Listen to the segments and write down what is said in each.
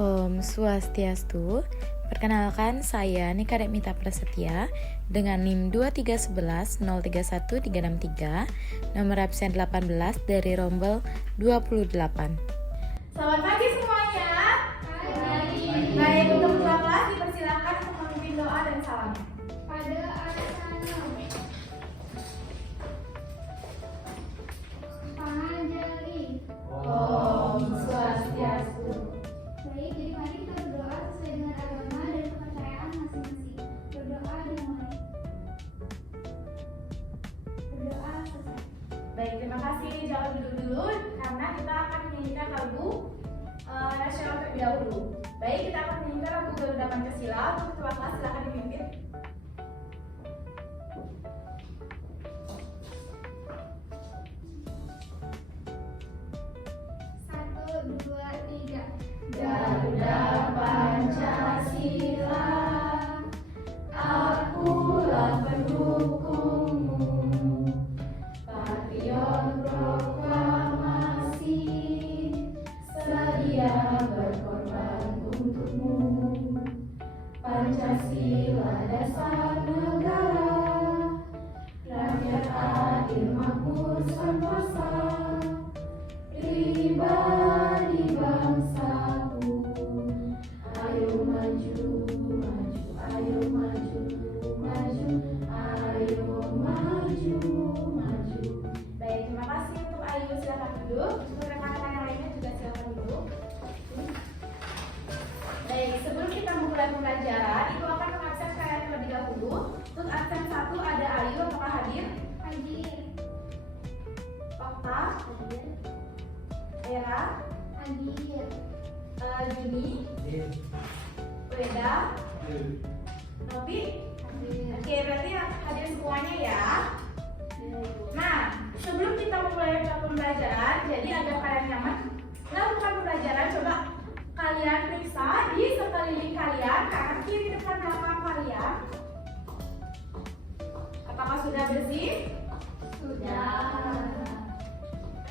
Om Swastiastu. Perkenalkan, saya Nika Mita Prasetya dengan NIM 231103163, nomor absen 18 dari rombel 28. Selamat pagi semuanya. Pagi. Baik, untuk ketua kelas dipersilakan untuk memimpin doa dan salamnya. Pada asana Panganjali. Om Swastiastu. Baik, jadi mari kita berdoa sesuai dengan agama dan kepercayaan masing-masing. Berdoa dimulai. Berdoa selesai. Baik, terima kasih. Jangan duduk dulu karena kita akan menyanyikan lagu nasional terlebih dahulu. Baik, kita akan menyanyikan lagu Garuda Pancasila. Untuk ketua kelas silakan dipimpin. Satu, dua, tiga. Garuda Pancasila, akulah pendukungmu. Patriot proklamasi, sedia berkorban untukmu. Pancasila dasar negara, rakyat adil makmur sentosa, pribadi bangsaku. Ayo maju, maju, ayo maju, maju, ayo maju, maju. Baik, terima kasih untuk Ayu, silakan duduk. Untuk rekan-rekan yang lainnya juga silakan duduk. Baik, sebelum kita memulai pembelajaran, Ibu akan mengabsen kalian terlebih dahulu. Untuk absen 1 ada Ayu, apakah hadir? Hadir. Okta, Hadir. Era, Hadir. Juni, Weda, Novi. Hadir. Oke, berarti hadir semuanya ya. Nah, sebelum kita memulai pembelajaran, jadi agar kalian nyaman melakukan pembelajaran, coba kalian periksa di sekeliling kalian, kanan kiri depan belakang kalian. Apakah sudah bersih? Sudah.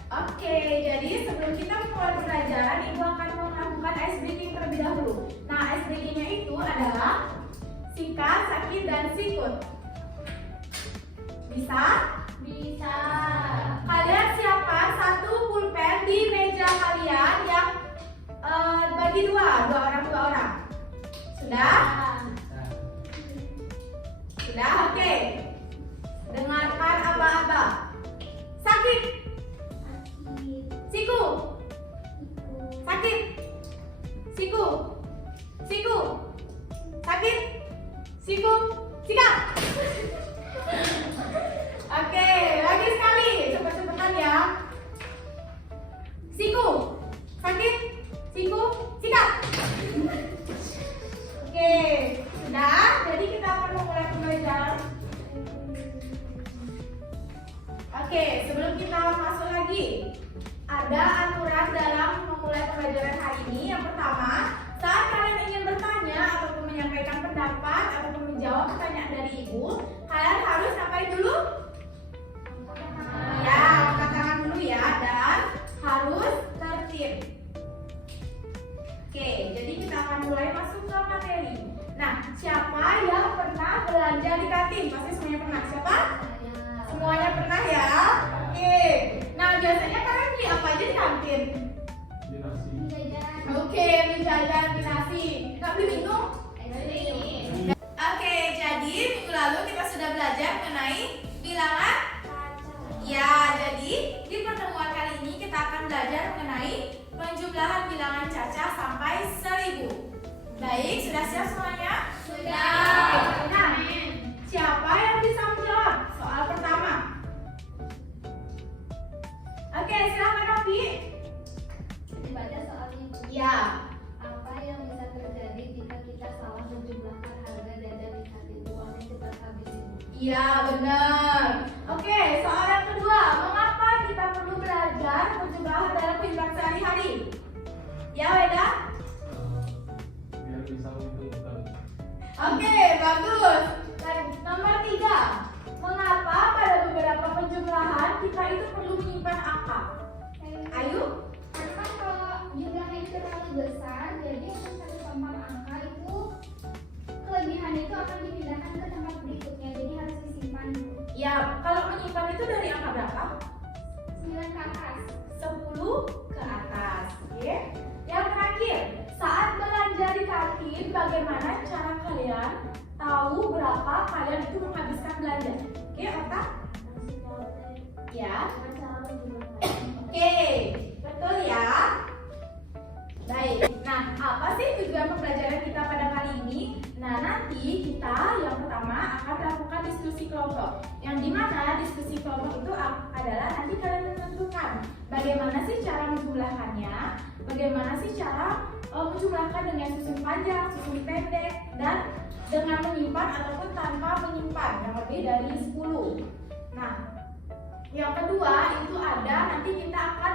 Oke, jadi sebelum kita memulai pembelajaran, Ibu akan melakukan ice breaking terlebih dahulu. Nah, ice breakingnya itu adalah singkat, sakit, dan sikut. Bisa? Bisa. Kalian siapkan satu pulpen di meja kalian yang bagi dua orang. Sudah? Sudah? Oke. Dengarkan aba-aba. Sakit, Sakit. siku, Siku. sakit, siku, siku, sakit, siku, sikap. Oke, lagi sekali, cepat-cepatan ya. Siku, sakit, siku, sikap. Oke, sudah. Jadi kita akan memulai pembelajaran. Oke, sebelum kita masuk lagi, ada aturan dalam memulai pembelajaran hari ini. Yang pertama, saat kalian ingin bertanya ataupun menyampaikan pendapat ataupun menjawab pertanyaan dari Ibu, kalian harus ngapain dulu? Ya, angkat tangan dulu ya, dan harus tertib. Oke, jadi kita akan mulai masuk ke materi. Nah, siapa yang pernah belanja di kantin? Pasti semuanya pernah. Siapa? Semuanya pernah ya? Oke. Nah, biasanya kalian beli apa aja di kantin? Jajan. Oke, beli jajan, beli nasi. Nggak beli minum? Oke, jadi minggu lalu kita sudah belajar mengenai bilangan. Ya, jadi di pertemuan kali ini kita akan belajar mengenai penjumlahan bilangan cacah sampai 1000. Baik, sudah siap semuanya? Sudah. Nah, siapa yang bisa menjawab soal pertama? Oke, silakan Novi. Dibaca soalnya. Ya. Apa yang bisa terjadi jika kita salah menjumlahkan harga jajan di kantin? Uangnya cepat habis. Iya, benar. Oke, soal yang kedua, mengapa kita perlu belajar penjumlahan dalam kehidupan sehari-hari? Ya, Weda? Biar bisa menghitungkan. Oke, bagus. Nomor 3, mengapa pada beberapa penjumlahan kita itu perlu menyimpan angka? Ayo? Karena kalau jumlahnya itu terlalu besar, Jadi untuk satu tempat angka itu kelebihannya itu akan dipindahkan ke tempat berikutnya. Jadi harus disimpan dulu. Ya, kalau menyimpan itu dari angka berapa? 9 ke atas. 10 ke atas. Oke. Yang terakhir, saat belanja di kantin, bagaimana cara kalian tahu berapa kalian itu menghabiskan belanja? Oke, Ota? Ya. Oke, betul ya. Baik. Nah, apa sih tujuan pembelajaran kita pada kali ini? Nah, nanti kita yang pertama akan melakukan diskusi kelompok. Yang dimana diskusi kelompok itu adalah nanti kalian menentukan bagaimana sih cara menjumlahkannya, bagaimana sih cara menjumlahkan dengan susun panjang, susun pendek, dan dengan menyimpan ataupun tanpa menyimpan yang lebih dari 10. Nah, yang kedua itu ada nanti kita akan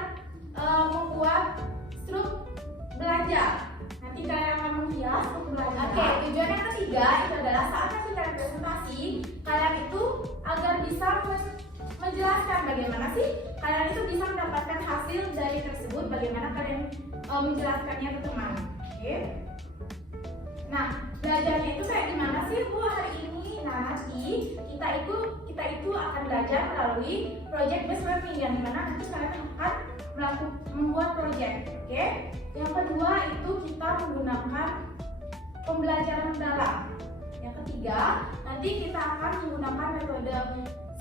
membuat struk belanja. Nanti kalian akan menghias struk belanja. Oke, tujuan yang ketiga itu adalah saat nanti kalian presentasi, kalian itu agar bisa menjelaskan bagaimana sih kalian itu bisa mendapatkan hasil dari tersebut, bagaimana kalian menjelaskannya ke teman. Oke. Nah, belajarnya itu kayak gimana sih Bu hari ini? Nah, nanti kita itu akan belajar melalui project based learning yang dimana nanti kalian akan membuat project. Oke. Yang kedua itu kita menggunakan pembelajaran mendalam. Yang ketiga, nanti kita akan menggunakan metode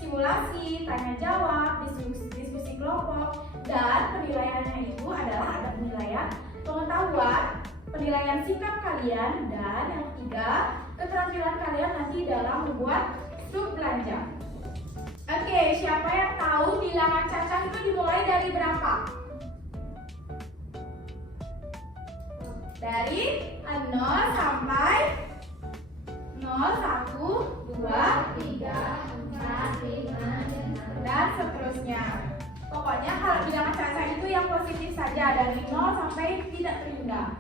simulasi, tanya jawab, diskusi kelompok, dan penilaiannya itu adalah ada penilaian pengetahuan, penilaian sikap kalian, dan yang ketiga, keterampilan kalian nanti dalam membuat struk belanja. Oke, siapa yang tahu bilangan cacah itu dimulai dari berapa? Dari 0 sampai 0, 1, 2, 3, 4, 5, dan seterusnya. Pokoknya kalau bilangan cacah itu yang positif saja, dari 0 sampai tidak terhingga.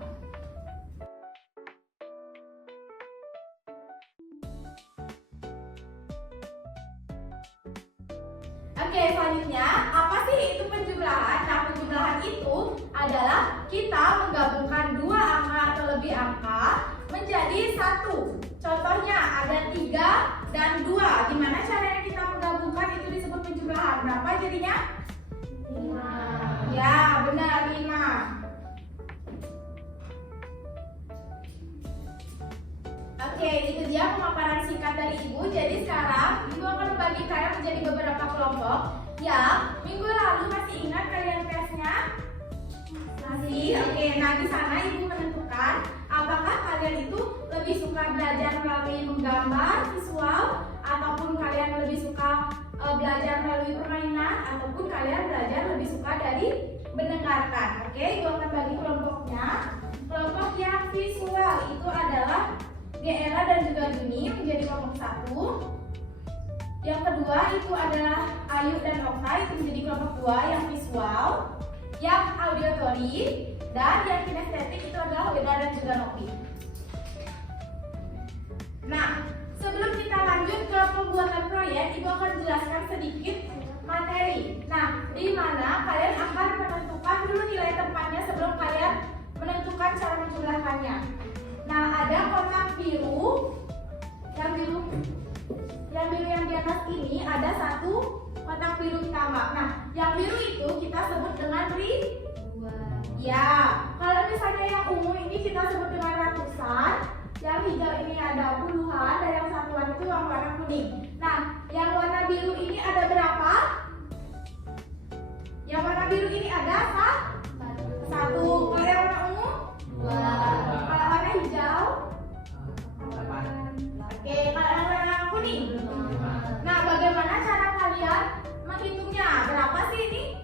Oke, selanjutnya apa sih itu penjumlahan? Nah, penjumlahan itu adalah kita menggabungkan dua angka atau lebih angka menjadi satu. Contohnya ada 3 dan 2. Gimana caranya kita menggabungkan itu disebut penjumlahan? Berapa jadinya? 5. Ya, benar 5. Oke, itu dia pemaparan singkat dari Ibu. Jadi sekarang Ibu akan membagi kalian menjadi beberapa kelompok yang minggu lalu masih ingat kalian tesnya? Masih. Oke, nah di sana Ibu menentukan apakah kalian itu lebih suka belajar melalui menggambar, visual, ataupun kalian lebih suka belajar melalui permainan, ataupun kalian belajar lebih suka dari mendengarkan. Oke, Ibu akan bagi kelompoknya. Kelompok yang visual itu adalah Gera dan juga Duni menjadi kelompok 1. Yang kedua itu adalah Ayu dan Okta itu menjadi kelompok 2 yang visual. Yang auditory dan yang kinestetik itu adalah Weda dan juga Nopi. Nah, sebelum kita lanjut ke pembuatan proyek, Ibu akan jelaskan sedikit materi. Nah, di mana kalian akan menentukan dulu nilai tempatnya sebelum kalian menentukan cara menjumlahkannya. Nah, ada kotak biru. Yang biru yang di atas ini ada satu kotak biru ditambah. Nah, yang biru itu kita sebut dengan ribuan. Ya, kalau misalnya yang ungu ini kita sebut dengan ratusan. Yang hijau ini ada puluhan dan yang satuan itu yang warna kuning. Nah, yang warna biru ini ada berapa? Yang warna biru ini ada satu. Kalau yang warna ungu? 2. Kalau warna hijau? 8. Oke, kalau yang warna kuning? Nah, bagaimana cara kalian menghitungnya? Berapa sih ini?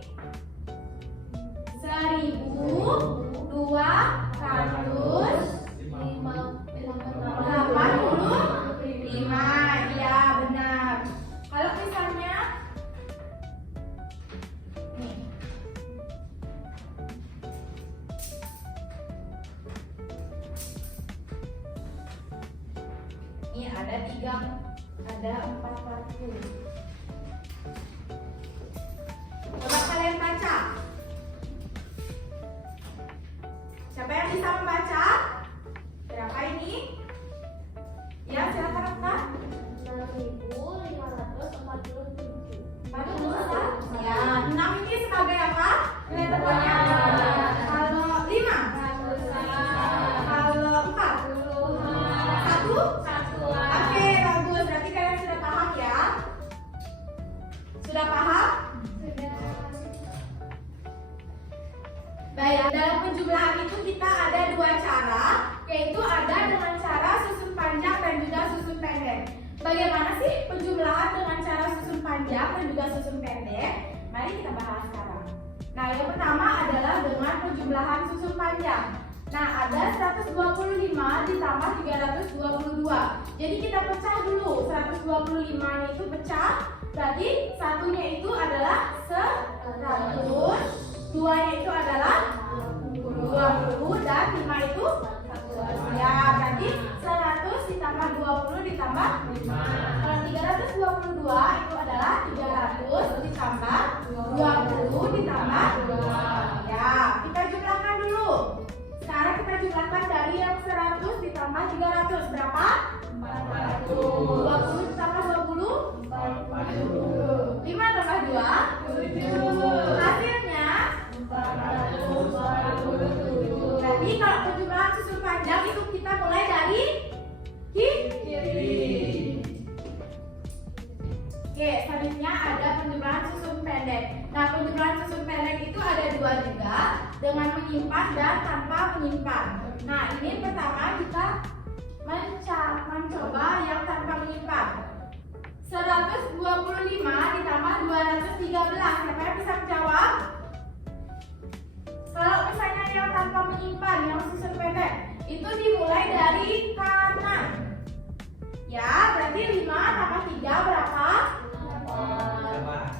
1.285. Ya, benar. Kalau misalnya nih. Ini ada 4 kartu. Coba kalian baca. Siapa yang bisa membaca? caranya kita bahas sekarang. Nah, yang pertama adalah dengan penjumlahan susun panjang. Nah, ada 125 ditambah 322. Jadi kita pecah dulu. 125 itu pecah. Berarti satunya itu adalah 100, duanya itu adalah 20 dan 5 itu 100. Ya, berarti 100 ditambah 20 ditambah 5. Kalau 322 itu adalah 300 ditambah 20 ditambah 2. Ya, kita jumlahkan dulu. Sekarang kita jumlahkan dari yang 100 ditambah 300 berapa? 400. 20 ditambah 20? 40. 5 tambah 2? 7. Hasilnya? 447. Berarti kalau penjumlahan susun panjang itu kita mulai dari kiri. Oke, selanjutnya ada penjumlahan susun pendek. Nah, penjumlahan susun pendek itu ada dua juga, dengan menyimpan dan tanpa menyimpan. Nah, ini pertama kita mencoba yang tanpa menyimpan. 125 ditambah 213. Siapa yang bisa menjawab? Kalau misalnya yang tanpa menyimpan, yang susun pendek, itu dimulai dari kanan. Ya, berarti 5 tambah 3 berapa? 8.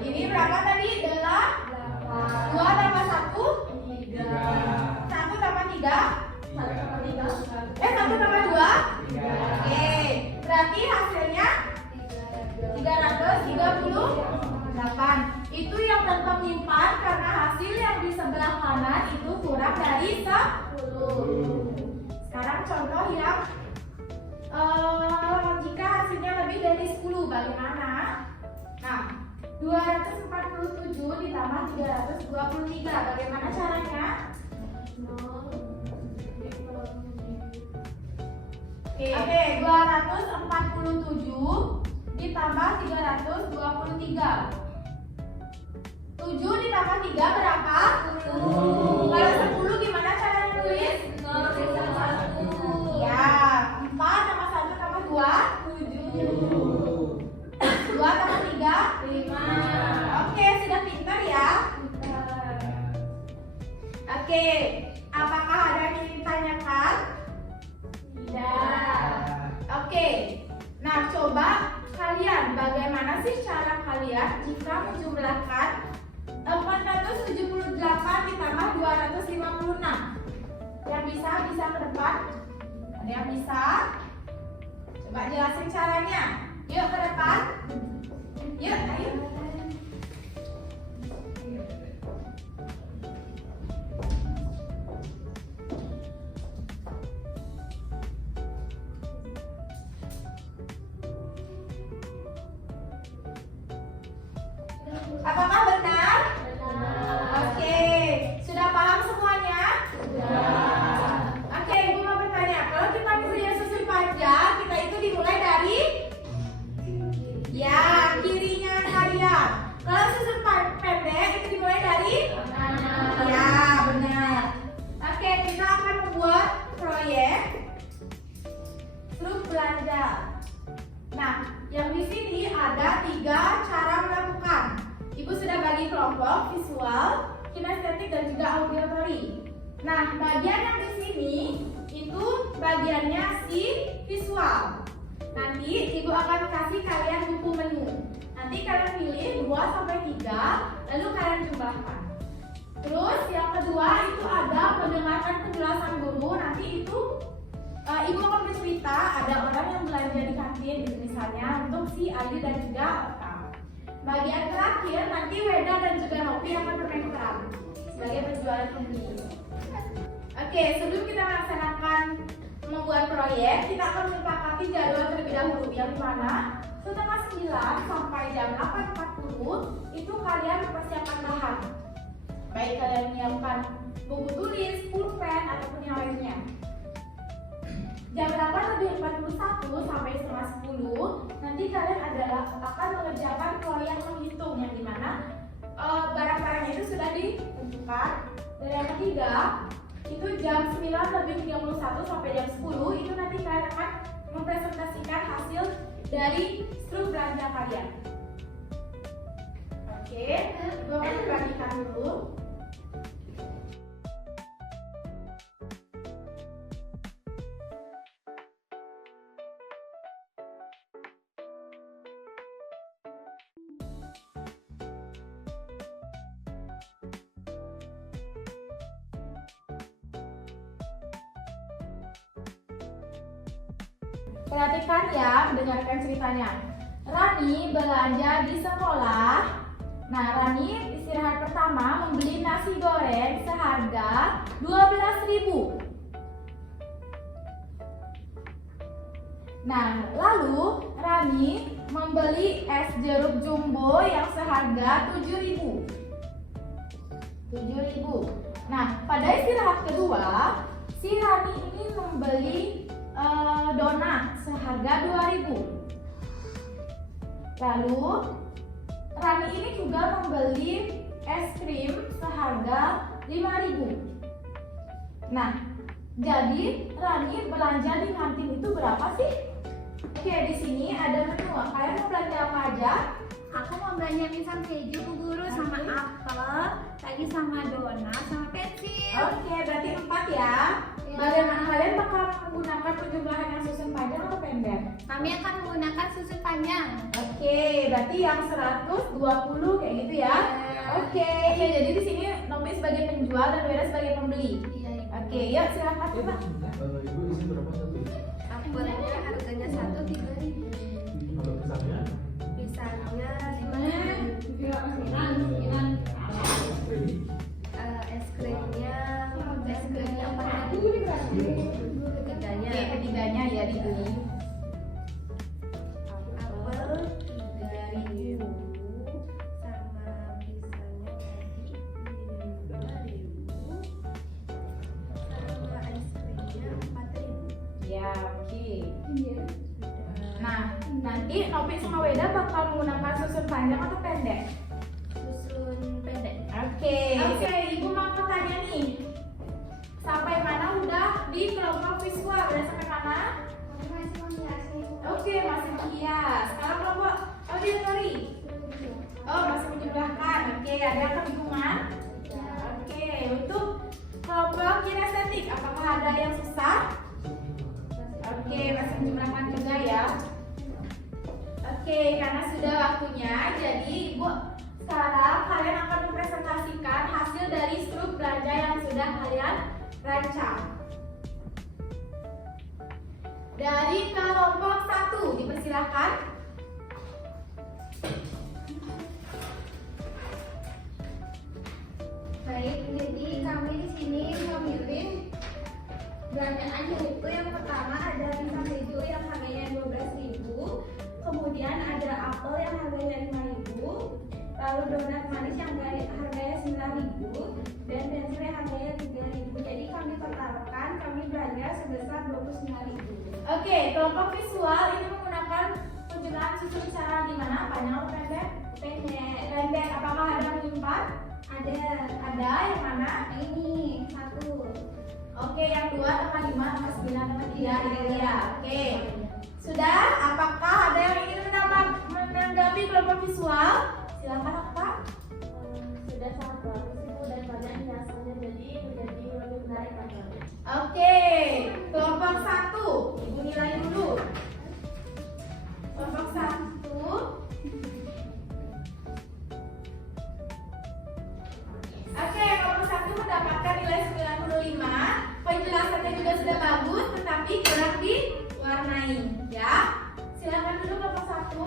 Ini berapa tadi? Adalah 2 tambah 1? 3. 1 tambah 3? 1 tambah 2? 3. Oke, berarti hasilnya 338. Itu yang tanpa menyimpan karena hasil yang di sebelah kanan itu kurang dari 10. Sekarang contoh yang jika hasilnya lebih dari 10 bagaimana? Nah, 247 ditambah 323 bagaimana caranya? Oke, 247 ditambah 323. 7 ditambah 3 berapa? 10. Kalau 10 gimana cara nulis? 0,1. Ya, 4 tambah 1 tambah 2? 7. 2 tambah 3? 5. Oke, sudah pintar ya? Oke, apakah ada yang ingin ditanyakan? Tidak. Oke, nah coba kalian, bagaimana sih cara kalian jika menjumlahkan 478 ditambah 256? Yang bisa ke depan? Ada yang bisa? Coba jelasin caranya. Yuk ke depan. Yuk, ayo. Apakah benar? Oke, sudah paham semuanya? Oke, Ibu mau bertanya, kalau kita punya susun panjang, kita itu dimulai dari? Ya, kirinya kalian. Kalau susun pendek, itu dimulai dari? Ya, benar. Oke, kita akan membuat proyek truk belanja. Nah, yang di sini ada 3 cara melakukan. Ibu sudah bagi kelompok visual, kinestetik dan juga auditory. Nah, bagian yang di sini itu bagiannya si visual. Nanti Ibu akan kasih kalian buku menu. Nanti kalian pilih 2 sampai 3, lalu kalian jumlahkan. Terus yang kedua itu ada mendengarkan penjelasan guru. Nanti itu Ibu akan bercerita ada orang yang belanja di kantin misalnya untuk si Ayu dan juga Oka. Bagian terakhir nanti Weda dan juga Nopi akan bermain peran sebagai penjual pembeli. Oke, sebelum kita melaksanakan membuat proyek, kita akan menyepakati jadwal terlebih dahulu, yang mana setengah 9 sampai jam 8.40 itu kalian mempersiapkan bahan. Baik kalian menyiapkan buku tulis, pulpen ataupun yang lainnya. Jam 8:41 sampai setengah 10 nanti kalian akan mengerjakan proyek menghitung, yang dimana barang-barang itu sudah ditentukan. Dan yang ketiga, itu jam 9:31 sampai jam 10 itu nanti kalian akan mempresentasikan hasil dari struk belanja kalian. Oke, gue akan perhatikan dulu. Perhatikan ya, dengarkan ceritanya. Rani belanja di sekolah. Nah, Rani istirahat pertama membeli nasi goreng seharga 12.000. Nah, lalu Rani membeli es jeruk jumbo yang seharga 7.000. 7.000. Nah, pada istirahat kedua, si Rani ini membeli donat seharga 2.000. Lalu Rani ini juga membeli es krim seharga 5.000. Nah, jadi Rani belanja di kantin itu berapa sih? Oke, di sini ada menu. Kalian mau belanja apa aja? Aku mau belanja pisang keju Bu Guru sama apel, lagi sama donat sama pensil. Oke, berarti 4 ya. Bagaimana kalian bakal menggunakan penjumlahan yang susun panjang atau pendek? Kami akan menggunakan susun panjang. Oke, berarti yang 120 kayak gitu ya. Oke, jadi di sini Nomi sebagai penjual dan Wira sebagai pembeli. Iya. Oke, yuk silakan coba. Ibu isi berapa satu? Apelnya harganya 1 3.000. Kalau pisangnya? Pisangnya 5.000. Es krimnya 4.000. Ketiganya. Oke, ketiganya ya dibeli. Apel 3.000 sama pisangnya tadi 5.000 sama es krimnya 4.000. Ya, oke. Nah, nanti Novi sama Weda bakal menggunakan susun panjang atau pendek? Susun pendek. Oke, Ibu mau tanya nih. Sampai mana udah di kelompok visual? Udah sampai mana? Oke, masih menghias. Sekarang kelompok auditory. Oh, masih menjumlahkan. Oke, ada kebingungan? Oke, untuk kelompok kinestetik, apakah ada yang susah? Oke, masih menjumlahkan juga ya. Oke, karena sudah waktunya, jadi Ibu sekarang kalian akan mempresentasikan hasil dari struk belanja yang sudah kalian rancang. Dari kelompok 1, dipersilakan. Baik, jadi kami di sini memilih belanjaan yaitu yang pertama ada pisang keju yang harganya 12.000, kemudian ada apel yang harganya 5.000, lalu donat manis yang harganya 9.000 dan pensil yang harganya 3.000. Jadi kami totalkan kami belanja sebesar 29.000. Oke, kelompok visual ini menggunakan penjumlahan susun secara gimana? Panjang atau pendek? Pendek. Apakah ada menyimpan? Ada. Yang mana? Ini 1. Oke, yang 2, tambah 5, tambah 9, tambah 3. Iya. Oke. Sudah? Apakah ada yang ingin menanggapi kelompok visual? Silakan, Pak. Sudah sangat bagus Ibu dan banyak hiasannya jadi menjadi lebih menarik lagi. Oke, kelompok 1, Ibu nilai dulu. Kelompok 1. Oke, kelompok 1 mendapatkan nilai 95. Penjelasannya juga sudah bagus, tetapi kurang diwarnai, ya. Silakan dulu kelompok 1.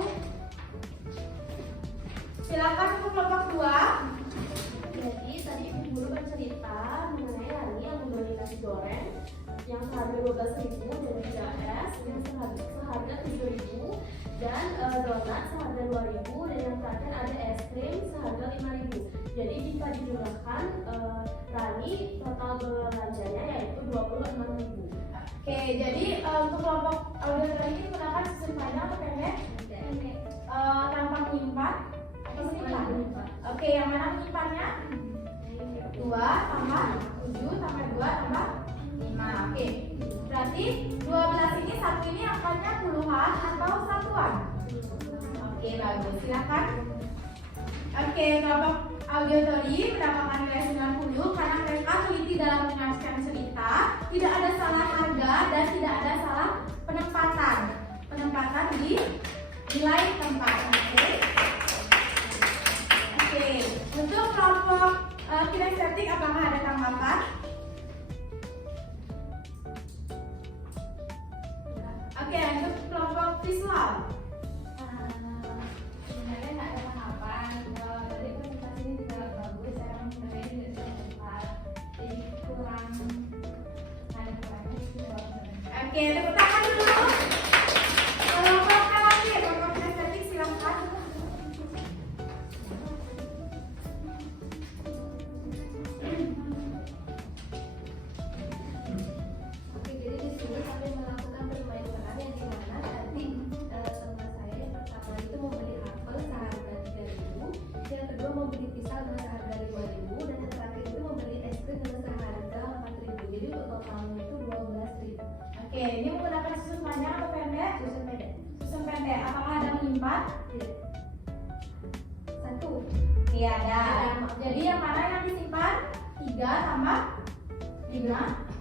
Silakan untuk kelompok 2. Jadi tadi Ibu Guru bercerita mengenai Rani yang membeli nasi goreng yang seharga 12.000 dan 3 es yang seharga 7.000 dan donat seharga 2.000 dan yang terakhir ada es krim seharga 5.000. Jadi jika dijumlahkan Rani total belanjanya yaitu 26.000. Oke, jadi untuk kelompok audiogram ini menggunakan susun panjang atau pendek? Tanpa menyimpan atau menyimpan? Oke, yang mana menyimpannya? 2 tambah 7 tambah 2 tambah 5. Oke. Berarti 12 ini satu ini angkanya puluhan atau satuan? Oke, bagus. Silakan. Oke, kelompok auditori mendapatkan nilai 90 karena mereka teliti dalam menjelaskan cerita, tidak ada salah harga dan tidak ada salah penempatan. Penempatan di nilai tempat. Oke. Oke, untuk kelompok kinestetik apakah ada tanggapan? Oke, untuk kelompok visual. Sebenarnya nggak ada tanggapan. Tadi presentasi ini juga bagus, cara menggunakannya juga sudah tepat. Jadi kurang ada kurangnya sih. Oke, tepuk tangan dulu. Kelompok terakhir, kelompok kinestetik silakan. Oke, jadi di sini kami melakukan bermain peran yang dimana tadi teman saya yang pertama itu membeli apel seharga 3.000, yang kedua membeli pisang dengan seharga 5.000, dan yang terakhir itu membeli es krim dengan seharga 4.000. Jadi untuk totalnya itu 12.000. Oke, ini menggunakan susun panjang atau pendek? Susun pendek. Susun pendek. Apakah ada menyimpan? Tidak. Satu. Tidak ada. Jadi yang mana yang disimpan? 3 tambah 5.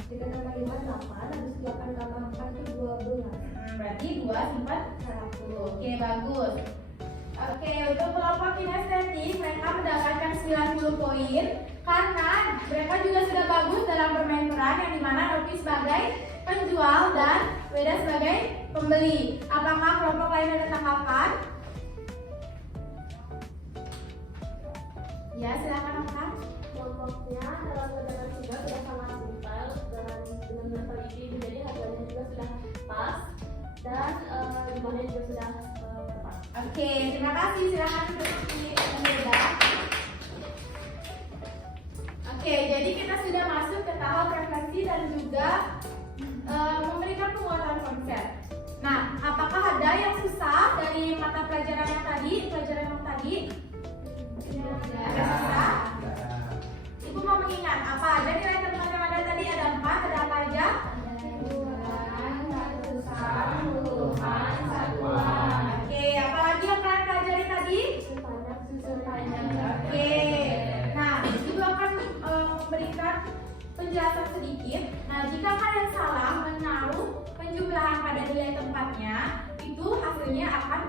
3 tambah 5 8, habis 8 tambah 4 itu 12. Berarti 2 simpan 1. Oke, bagus. Oke, untuk kelompok kinestetik mereka mendapatkan 90 poin karena mereka juga sudah bagus dalam bermain peran, yang dimana Novi sebagai penjual dan Weda sebagai pembeli. Apakah kelompok lain ada tanggapan? Ya, silakan Oka. Kelompoknya dalam keterangan juga sudah sangat simpel dan dengan level ini, jadi harganya juga sudah pas dan jumlahnya juga sudah tepat. Oke, terima kasih. Silakan duduk di Weda. Oke, jadi kita sudah masuk ke tahap refleksi dan juga memberikan penguatan konsep. Nah, apakah ada yang susah dari mata pelajaran yang tadi? Pelajaran yang tadi? Ada susah? Ibu mau mengingat apa aja nilai tempat yang ada tadi? Ada 4, ada apa aja? Oke, apalagi yang kalian pelajari tadi? Susun panjang. Oke, nah ibu akan memberikan penjelasan sedikit. Nah, jika kalian salah menaruh penjumlahan pada nilai tempatnya, itu hasilnya akan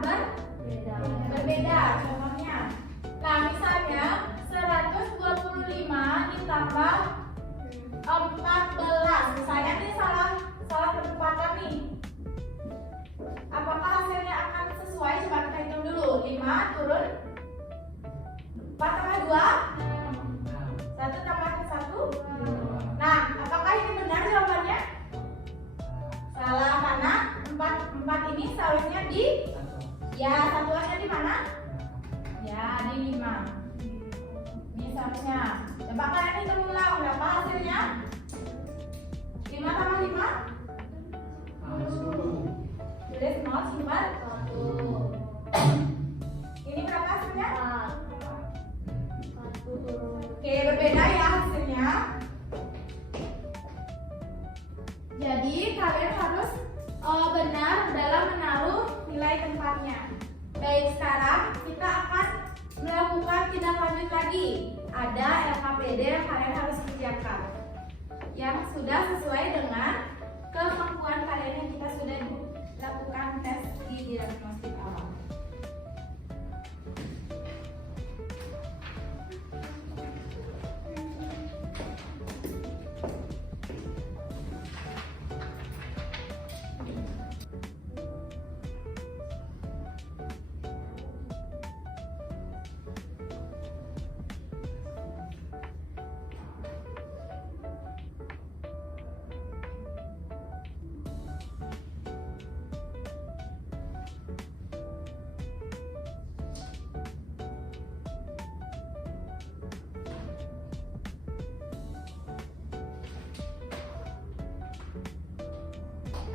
berbeda. Contohnya, nah misalnya 125 ditambah 14. Misalnya ini salah penempatan nih. Apakah hasilnya akan sesuai? Coba kita hitung dulu. 5 turun 4 tambah 2 1 tambah 1. Nah, apakah ini benar jawabannya? Salah, karena 4 ini seharusnya di satuannya di mana? Ya, di 5. Ini seharusnya. Coba kalian hitung ulang berapa hasilnya? 5 tambah 5? Tulis 0 simpan 1. Ini berapa hasilnya? 1. Oke, berbeda ya hasilnya. Jadi kalian harus benar dalam menaruh nilai tempatnya. Baik, sekarang kita akan melakukan tindak lanjut lagi. Ada LKPD yang kalian harus kerjakan, yang sudah sesuai dengan kemampuan kalian yang kita sudah lakukan tes di diagnostik awal.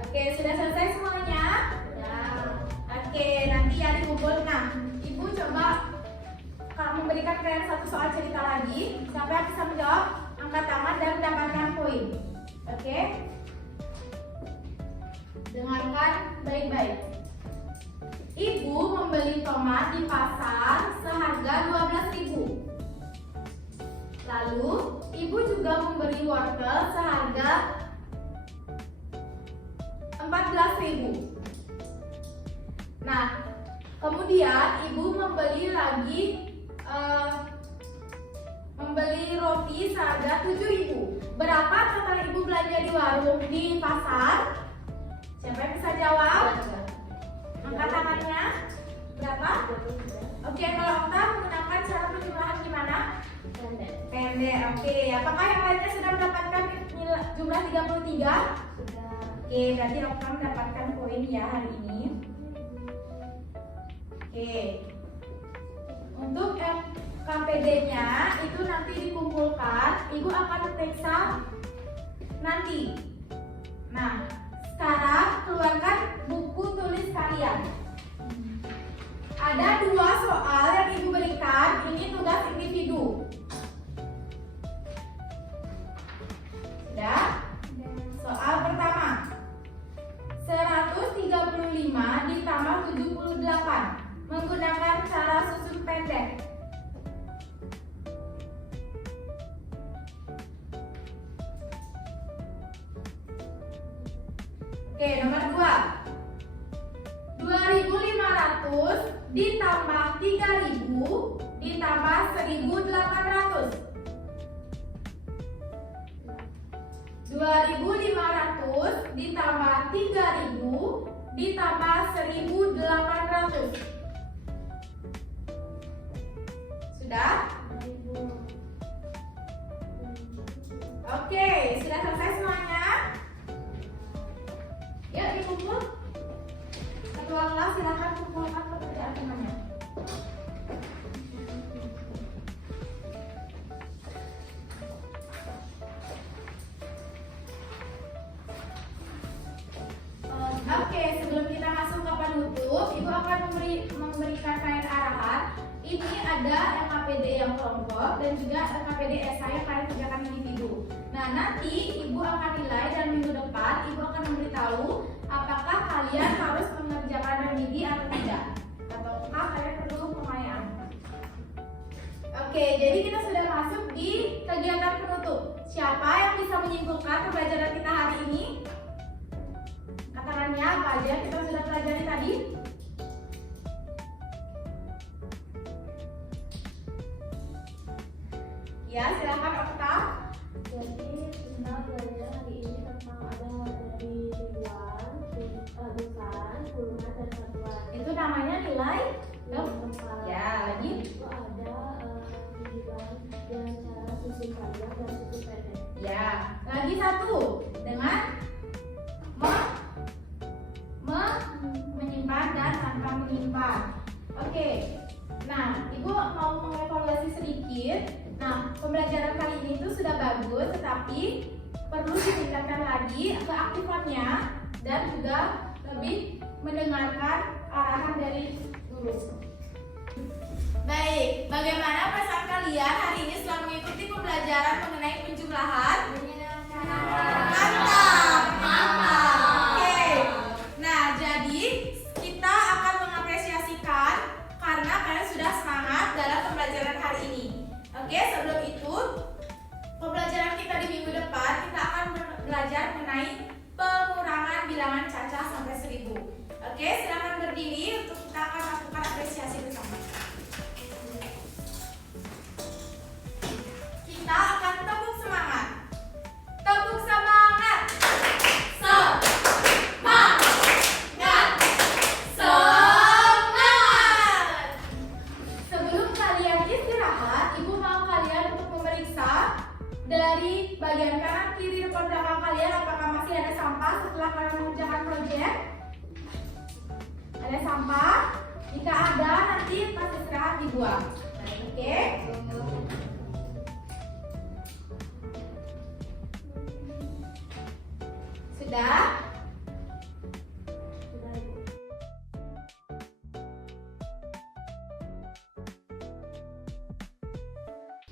Oke, sudah selesai semuanya? Oke, nanti ya dikumpul. Nah, ibu coba memberi memberikan kalian satu soal cerita lagi. Siapa yang bisa menjawab, angkat tangan dan mendapatkan poin. Oke? Dengarkan baik-baik. Ibu membeli tomat di pasar seharga 12.000. Lalu, ibu juga membeli wortel seharga 14.000. Nah, kemudian ibu membeli lagi roti seharga 7.000. Berapa total ibu belanja di warung di pasar? Siapa yang bisa jawab? Angkat tangannya. Berapa? Oke, kalau Okta menggunakan cara penjumlahan gimana? Pendek. Oke, apakah yang lainnya sudah mendapatkan jumlah 33? Oke, berarti Okta mendapatkan poin ya hari ini. Oke. Untuk KPD-nya itu nanti dikumpulkan, ibu akan periksa nanti. Nah, sekarang keluarkan buku tulis kalian. Ada 2 soal yang ibu berikan, ini tugas individu. Sudah? Soal pertama, 135 ditambah 78 menggunakan cara susun pendek. Oke, nomor 2. 2.500 ditambah 3.000 ditambah 1.800. 2.500 ditambah 3.000 ditambah 1.800. Sudah? Oke, sudah selesai semuanya? Yuk dikumpul. Ketua kelas silakan kumpulkan pekerjaan semuanya. Oke, sebelum kita masuk ke penutup, ibu akan memberikan kalian arahan. Ini ada LKPD yang kelompok dan juga LKPD esai yang kalian kerjakan individu. Nah, nanti ibu akan nilai dan minggu depan ibu akan memberitahu apakah kalian harus mengerjakan remedi atau tidak, ataukah kalian perlu pengayaan. Oke, jadi kita sudah masuk di kegiatan penutup. Siapa yang bisa menyimpulkan pembelajaran kita hari ini? Katakannya apa aja kita sudah pelajari tadi? Ya, silakan Okta. Jadi kita belajar hari ini tentang ada dari ribuan, ratusan, puluhan, dan satuan. Itu namanya nilai Tempat. Ya, lagi. Itu ada ribuan dengan cara susun panjang dan susun pendek. Ya, lagi satu dengan menyimpan dan tanpa menyimpan. Oke. Nah, ibu mau mengevaluasi sedikit. Nah, pembelajaran kali ini itu sudah bagus, tetapi perlu ditingkatkan lagi keaktifannya dan juga lebih mendengarkan arahan dari guru. Baik, bagaimana perasaan kalian hari ini setelah mengikuti pembelajaran mengenai penjumlahan? Mantap, mantap. Oke. Nah, jadi kita akan mengapresiasikan karena kalian sudah semangat dalam pembelajaran hari ini. Oke, sebelum itu pembelajaran kita di minggu depan kita akan belajar mengenai pengurangan bilangan cacah sampai 1.000. Oke, silakan berdiri untuk kita akan lakukan apresiasi bersama. Kita akan tepuk semangat. Tepuk semangat. Semangat. Semangat. Sebelum kalian istirahat, ibu mau kalian untuk memeriksa dari bagian kanan, kiri, depan, belakang kalian apakah masih ada sampah setelah kalian mengerjakan proyek? Ada sampah? Jika ada, nanti pas istirahat dibuang. Oke? Sudah?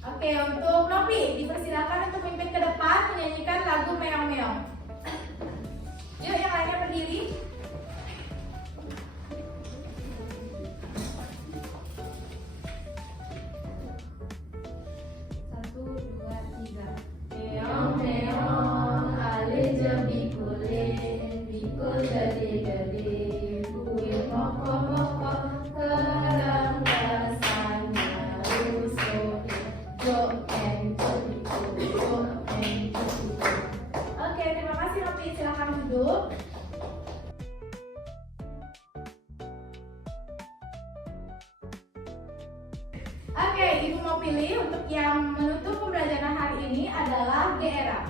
Oke, untuk Novi, dipersilakan untuk memimpin ke depan menyanyikan lagu Meong Meong. Yuk, yang lainnya berdiri. Satu, dua, tiga. Meong meong ale jebikule, bikul gede-gede, kuil moko-moko, kerang rasanya rusuk, jok and jok and jok. Oke, terima kasih Novi. Silakan duduk. Oke, Ibu mau pilih untuk yang menutup pembelajaran hari ini adalah Gera.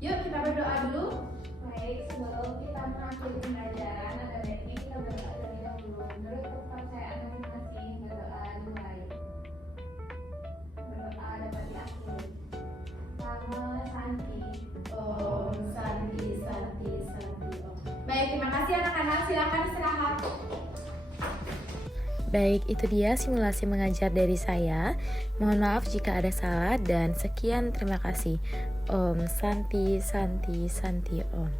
Yuk kita berdoa dulu. Baik, sebelum kita mengakhiri pembelajaran, ada baiknya kita berdoa terlebih dahulu. Menurut kepercayaan masing-masing, berdoa dimulai. Berdoa dapat diakhiri. Nama Santi. Om Santi Santi Santi Om. Baik, terima kasih anak-anak. Silakan istirahat. Baik, itu dia simulasi mengajar dari saya. Mohon maaf jika ada salah dan sekian terima kasih. Om Santi Santi Santi Om.